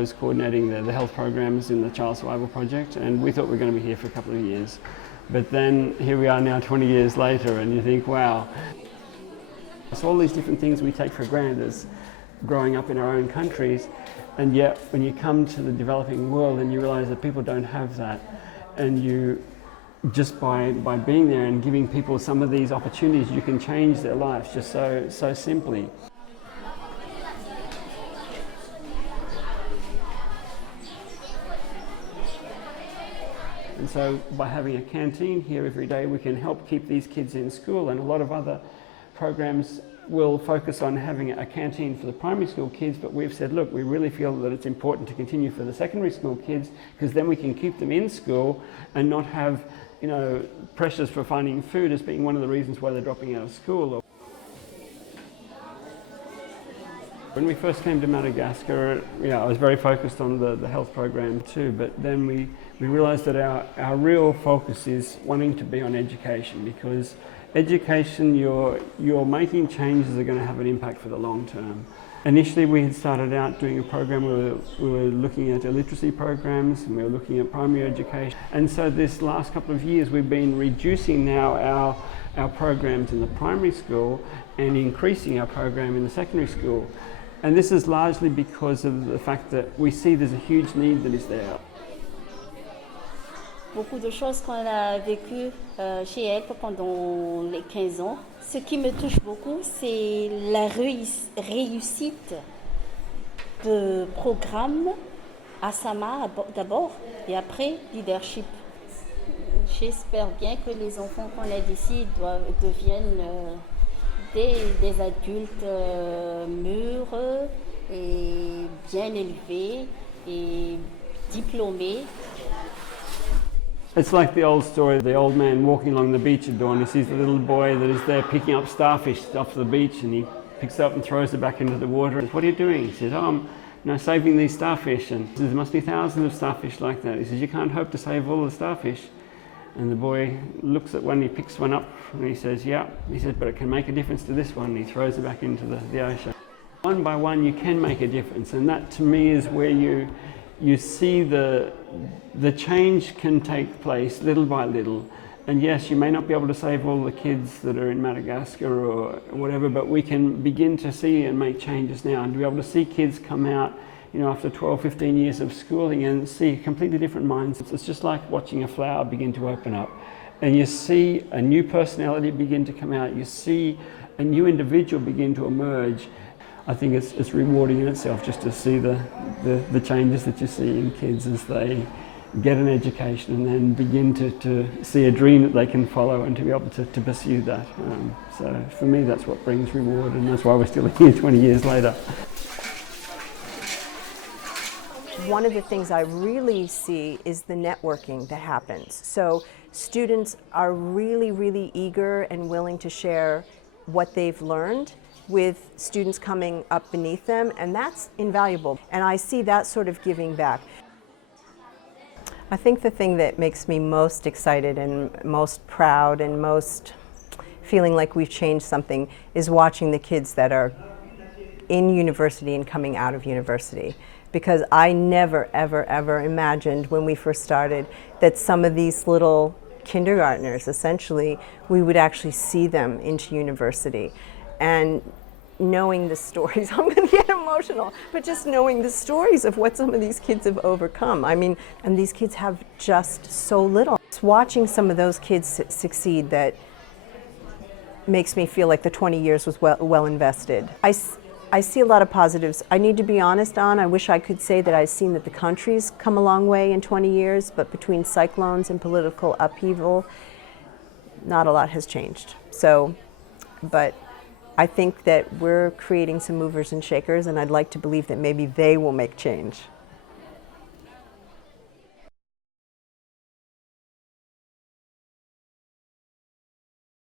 was coordinating the health programs in the Child Survival Project, and we thought we were going to be here for a couple of years. But then here we are now 20 years later, and you think, wow. So all these different things we take for granted as growing up in our own countries, and yet when you come to the developing world and you realize that people don't have that, and you just by being there and giving people some of these opportunities, you can change their lives just so simply. And so by having a canteen here every day, we can help keep these kids in school, and a lot of other programs will focus on having a canteen for the primary school kids, but we've said, look, we really feel that it's important to continue for the secondary school kids, because then we can keep them in school and not have, you know, pressures for finding food as being one of the reasons why they're dropping out of school. When we first came to Madagascar, I was very focused on the health program too, but then we realized that our real focus is wanting to be on education, because education, you're making changes that are going to have an impact for the long term. Initially we had started out doing a program where we were looking at illiteracy programs, and we were looking at primary education. And so this last couple of years we've been reducing now our programs in the primary school and increasing our program in the secondary school. And this is largely because of the fact that we see there's a huge need that is there. Beaucoup de choses qu'on a vécues chez elle pendant les 15 ans. Ce qui me touche beaucoup, c'est la réussite de programme à Sama d'abord et après leadership. J'espère bien que les enfants qu'on a d'ici deviennent des adultes mûrs et bien élevés et diplômés. It's like the old story, the old man walking along the beach at dawn. He sees the little boy that is there picking up starfish off the beach, and he picks it up and throws it back into the water. What are you doing? He says, oh, I'm saving these starfish. And he says, there must be thousands of starfish like that. He says, you can't hope to save all the starfish. And the boy looks at one, he picks one up, and he says, yeah. He says, but it can make a difference to this one. And he throws it back into the ocean. One by one, you can make a difference, and that to me is where you see the change can take place little by little. And yes, you may not be able to save all the kids that are in Madagascar or whatever, but we can begin to see and make changes now, and to be able to see kids come out, after 12, 15 years of schooling and see completely different minds. It's just like watching a flower begin to open up, and you see a new personality begin to come out. You see a new individual begin to emerge. I think it's rewarding in itself just to see the changes that you see in kids as they get an education and then begin to see a dream that they can follow and to be able to pursue that. So for me, that's what brings reward, and that's why we're still here 20 years later. One of the things I really see is the networking that happens. So students are really, really eager and willing to share what they've learned with students coming up beneath them, and that's invaluable. And I see that sort of giving back. I think the thing that makes me most excited and most proud and most feeling like we've changed something is watching the kids that are in university and coming out of university. Because I never, ever, ever imagined when we first started that some of these little kindergartners, essentially, we would actually see them into university. And knowing the stories, I'm going to get emotional, but just knowing the stories of what some of these kids have overcome. I mean, and these kids have just so little. It's watching some of those kids succeed that makes me feel like the 20 years was well invested. I see a lot of positives. I need to be honest I wish I could say that I've seen that the country's come a long way in 20 years, but between cyclones and political upheaval, not a lot has changed. So, but I think that we're creating some movers and shakers, and I'd like to believe that maybe they will make change.